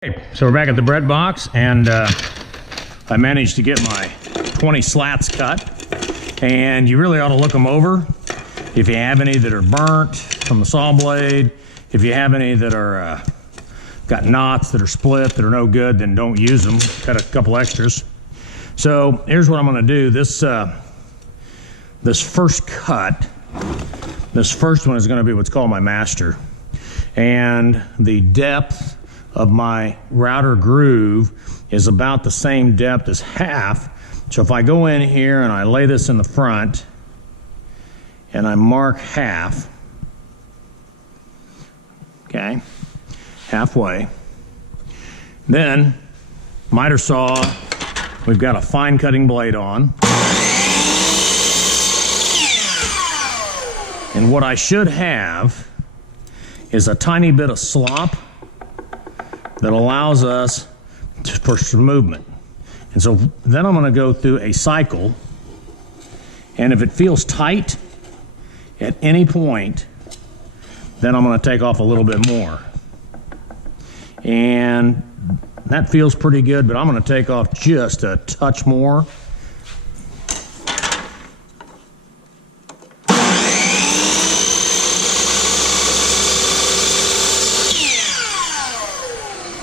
Okay, so we're back at the bread box, and I managed to get my 20 slats cut, and you really ought to look them over. If you have any that are burnt from the saw blade, if you have any that are got knots that are split that are no good, then don't use them. Cut a couple extras. So here's what I'm going to do. This first cut, this first one is going to be what's called my master, and the depth of my router groove is about the same depth as half. So if I go in here and I lay this in the front and I mark half, okay, halfway, then miter saw, we've got a fine cutting blade on, and what I should have is a tiny bit of slop that allows us for some movement. And so then I'm going to go through a cycle, and if it feels tight at any point, then I'm going to take off a little bit more. And that feels pretty good, but I'm going to take off just a touch more.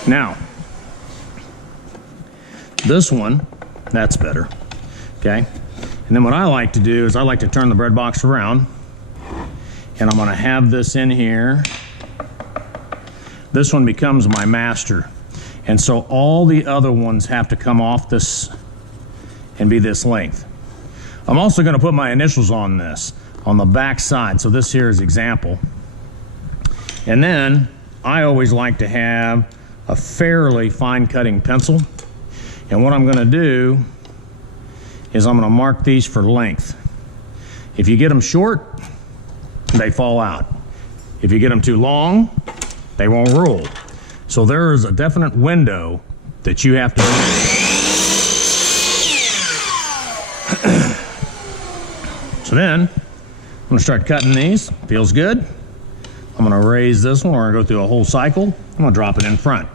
Now, this one, that's better, okay? And then what I like to do is I like to turn the bread box around, and I'm gonna have this in here. This one becomes my master. And so all the other ones have to come off this and be this length. I'm also gonna put my initials on this, on the back side. So this here is example. And then I always like to have a fairly fine cutting pencil, and what I'm going to do is I'm going to mark these for length. If you get them short, they fall out. If you get them too long, they won't roll. So there is a definite window that you have to So then I'm going to start cutting these. Feels good. I'm going to raise this one. We're going to go through a whole cycle. I'm going to drop it in front.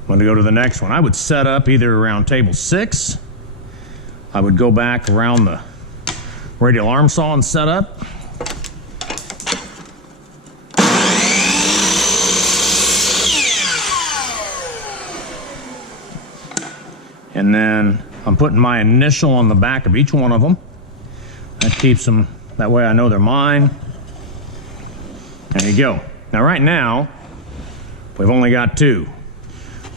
I'm going to go to the next one. I would set up either around table 6. I would go back around the radial arm saw and set up. And then I'm putting my initial on the back of each one of them. That keeps them, that way I know they're mine. There you go. Now right now, we've only got 2.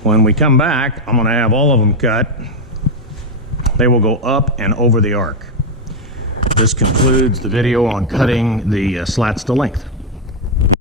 When we come back, I'm going to have all of them cut. They will go up and over the arc. This concludes the video on cutting the slats to length.